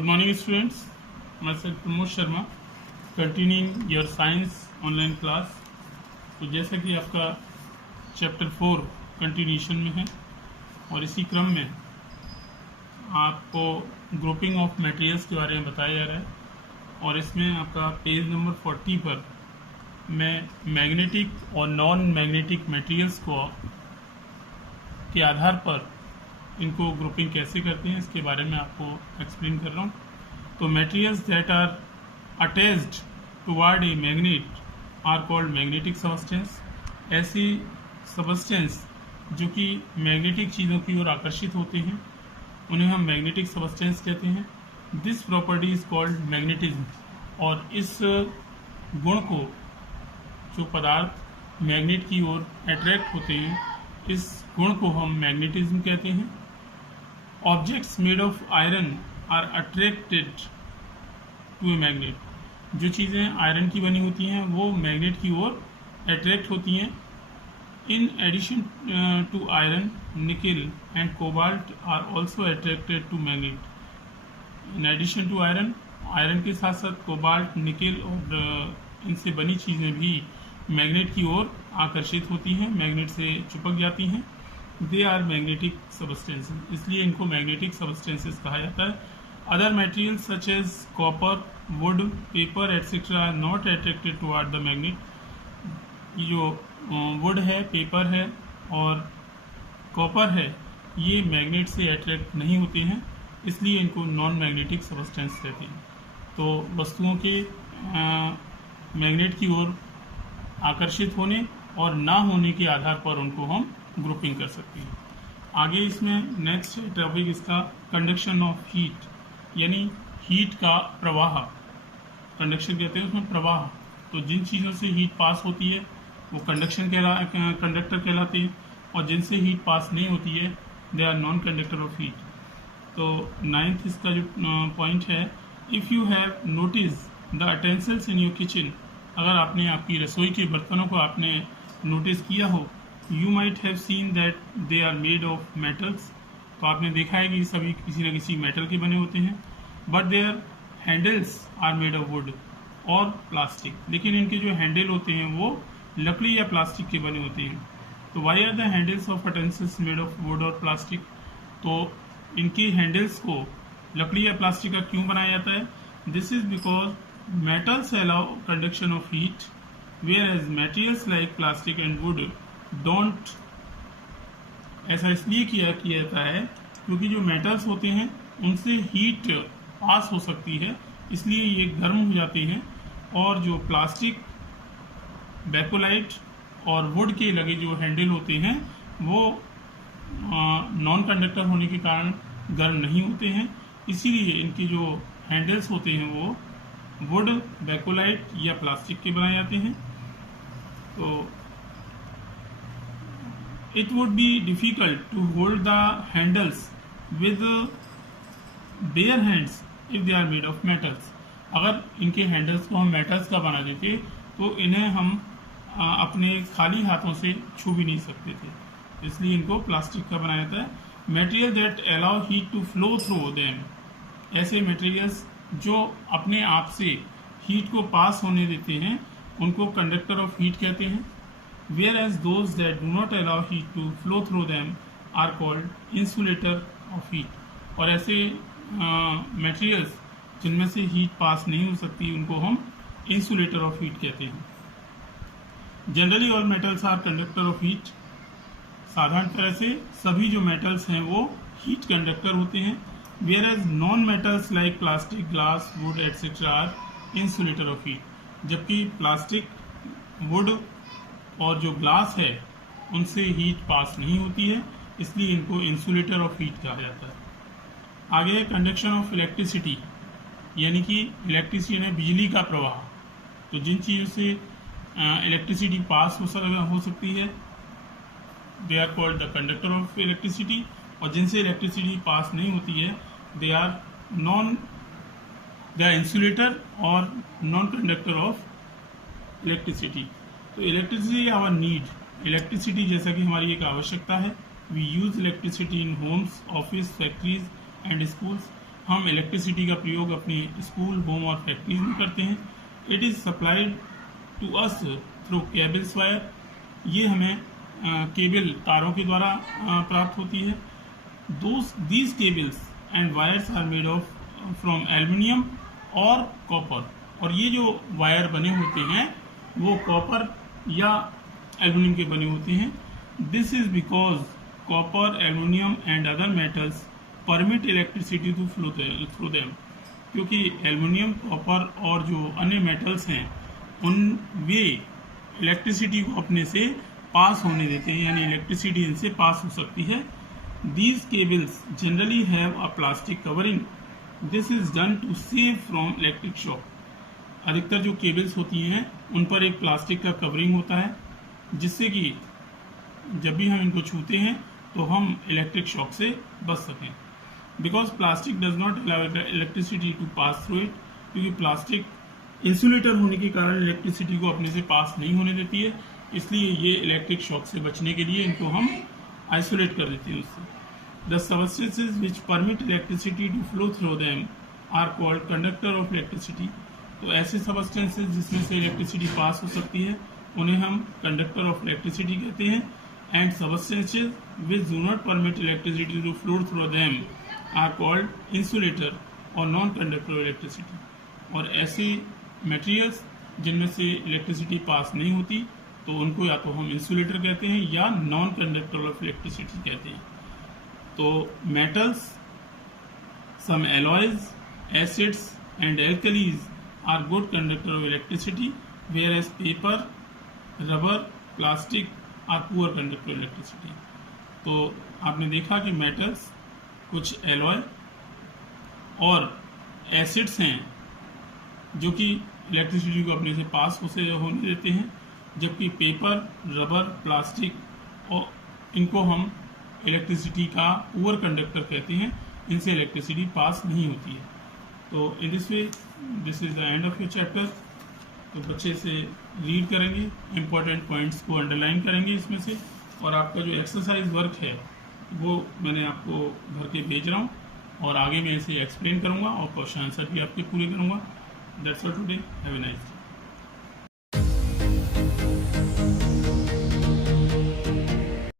Good morning, students. Myself Pramod Sharma, continuing your science online class. तो जैसा कि आपका चैप्टर 4 कंटिन्यूशन में है और इसी क्रम में आपको ग्रुपिंग ऑफ मटेरियल्स के बारे में बताया जा रहा है और इसमें आपका पेज नंबर 40 पर मैं मैग्नेटिक और नॉन मैग्नेटिक मटेरियल्स को के आधार पर इनको ग्रुपिंग कैसे करते हैं इसके बारे में आपको एक्सप्लेन कर रहा हूँ। तो materials that are attached toward a magnet are called magnetic substance. ऐसी सबस्टेंस जो कि मैग्नेटिक चीज़ों की ओर आकर्षित होते हैं उन्हें हम मैग्नेटिक सबस्टेंस कहते हैं। This property is called magnetism. और इस गुण को जो पदार्थ मैग्नेट की ओर अट्रैक्ट होते हैं इस गुण को हम मैग्नेटिज्म कहते हैं। Objects made of iron are attracted to a magnet. जो चीज़ें आयरन की बनी होती हैं वो मैग्नेट की ओर अट्रैक्ट होती हैं। In addition to iron, nickel and cobalt are also attracted to magnet. In addition to iron, iron के साथ साथ कोबाल्ट, निकेल और इनसे बनी चीज़ें भी मैग्नेट की ओर आकर्षित होती हैं, मैग्नेट से चिपक जाती हैं। दे आर मैग्नेटिक सबस्टेंसेस, इसलिए इनको मैग्नेटिक सबस्टेंसेस कहा जाता है। Other materials such as copper, wood, paper etcetera are not attracted toward the magnet. जो वुड है, पेपर है और कॉपर है ये मैग्नेट से अट्रैक्ट नहीं होते हैं, इसलिए इनको नॉन मैग्नेटिक सबस्टेंस कहते हैं। तो वस्तुओं के मैग्नेट की ओर आकर्षित होने और ना होने के आधार पर उनको हम ग्रुपिंग कर सकते हैं। आगे इसमें नेक्स्ट टॉपिक इसका कंडक्शन ऑफ हीट, यानी हीट का प्रवाह। कंडक्शन कहते हैं उसमें प्रवाह। तो जिन चीज़ों से हीट पास होती है वो कंडक्टर कहलाते हैं और जिनसे हीट पास नहीं होती है they are non conductor of heat. तो 9th इसका जो पॉइंट है, if you have notice the utensils in your kitchen, अगर आपने आपकी रसोई के बर्तनों को आपने नोटिस किया हो, you might have seen that they are made of metals. तो आपने देखा है कि सभी किसी न किसी मेटल के बने होते हैं। But their handles are made of wood और प्लास्टिक, लेकिन इनके जो हैंडल होते हैं वो लकड़ी या प्लास्टिक के बने होते हैं। तो why are the handles of utensils made of wood और प्लास्टिक? तो इनके हैंडल्स को लकड़ी या प्लास्टिक का क्यों बनाया जाता है? This is because metals allow conduction of heat, whereas materials like plastic and wood don't। ऐसा इसलिए किया जाता है क्योंकि जो मेटल्स होते हैं उनसे हीट पास हो सकती है, इसलिए ये गर्म हो जाते हैं। और जो प्लास्टिक, बैकोलाइट और वुड के लगे जो हैंडल होते हैं वो नॉन कंडक्टर होने के कारण गर्म नहीं होते हैं, इसीलिए इनके जो हैंडल्स होते हैं वो वुड, बैकोलाइट या प्लास्टिक के बनाए जाते हैं। तो it would be difficult to hold the handles with bare hands if they are made of metals. अगर इनके हैंडल्स को हम मेटल्स का बना देते तो इन्हें हम अपने खाली हाथों से छू भी नहीं सकते थे, इसलिए इनको प्लास्टिक का बनाया जाता है। Material that allow heat to flow through them, ऐसे मटेरियल्स जो अपने आप से हीट को पास होने देते हैं उनको कंडक्टर ऑफ हीट कहते हैं। Whereas those that do not allow heat to flow through them are called insulator of heat. और ऐसे मटेरियल्स जिनमें से हीट पास नहीं हो सकती उनको हम इंसुलेटर ऑफ हीट कहते हैं। Generally all metals are conductor of heat. साधारण तरह से सभी जो मेटल्स हैं वो हीट कंडक्टर होते हैं। Whereas non-metals like plastic, glass, wood, etc. are insulator of heat। जबकि प्लास्टिक, वुड और जो ग्लास है उनसे हीट पास नहीं होती है, इसलिए इनको इंसुलेटर ऑफ हीट कहा जाता है। आगे है कंडक्शन ऑफ इलेक्ट्रिसिटी, यानी कि इलेक्ट्रिसिटी यानी बिजली का प्रवाह। तो जिन चीज़ों से इलेक्ट्रिसिटी पास हो सकती है they are called the conductor of electricity, और जिनसे इलेक्ट्रिसिटी पास नहीं होती है दे आर इंसुलेटर और नॉन कंडक्टर ऑफ इलेक्ट्रिसिटी। तो इलेक्ट्रिसिटी आवर नीड, इलेक्ट्रिसिटी जैसा कि हमारी एक आवश्यकता है। We use electricity in homes, office, factories and schools. हम इलेक्ट्रिसिटी का प्रयोग अपने स्कूल, होम और फैक्ट्रीज में करते हैं। It is supplied to us through cables wire. ये हमें केबल तारों के द्वारा प्राप्त होती है। These cables and wires are made of from aluminium और कॉपर। और ये जो वायर बने होते हैं वो कॉपर या एल्युमिनियम के बने होते हैं। This is because copper, aluminium and other metals permit electricity to flow through them. क्योंकि एल्युमिनियम, कॉपर और जो अन्य मेटल्स हैं उन वे इलेक्ट्रिसिटी को अपने से पास होने देते हैं, यानी इलेक्ट्रिसिटी इनसे पास हो सकती है। These cables generally have a plastic covering. This is done to save from electric shock. अधिकतर जो केबल्स होती हैं उन पर एक प्लास्टिक का कवरिंग होता है, जिससे कि जब भी हम इनको छूते हैं तो हम इलेक्ट्रिक शॉक से बच सकें। Because plastic does not allow electricity to pass through it. क्योंकि प्लास्टिक इंसुलेटर होने के कारण इलेक्ट्रिसिटी को अपने से पास नहीं होने देती है, इसलिए ये इलेक्ट्रिक शॉक से बचने के लिए इनको हम आइसोलेट कर देते हैं उससे। The substances which permit electricity to flow through them are called conductor of electricity. तो ऐसे सबस्टेंसेज जिसमें से इलेक्ट्रिसिटी पास हो सकती है उन्हें हम कंडक्टर ऑफ इलेक्ट्रिसिटी कहते हैं। And substances which do not permit electricity to flow through them are called insulator और नॉन कंडक्टर ऑफ इलेक्ट्रिसिटी। और ऐसे मटेरियल्स जिनमें से इलेक्ट्रिसिटी पास नहीं होती तो उनको या तो हम इंसुलेटर कहते हैं या नॉन कंडक्टर ऑफ इलेक्ट्रिसिटी कहते हैं। तो metals, some alloys, acids and alkalis are good conductor of electricity, whereas paper, rubber, plastic are poor conductor of electricity. तो आपने देखा कि मेटल्स, कुछ एलॉय और एसिड्स हैं जो कि इलेक्ट्रिसिटी को अपने से पास होने देते हैं, जबकि पेपर, रबर, प्लास्टिक और इनको हम इलेक्ट्रिसिटी का पुअर कंडक्टर कहते हैं। इनसे इलेक्ट्रिसिटी पास नहीं होती है। तो in this way this is the end of your chapter. तो बच्चे से रीड करेंगे, इंपॉर्टेंट पॉइंट्स को अंडरलाइन करेंगे इसमें से, और आपका जो एक्सरसाइज वर्क है वो मैंने आपको भर के भेज रहा हूँ और आगे मैं इसे एक्सप्लेन करूँगा और क्वेश्चन आंसर भी आपके पूरे करूँगा। That's all today. Have a nice day.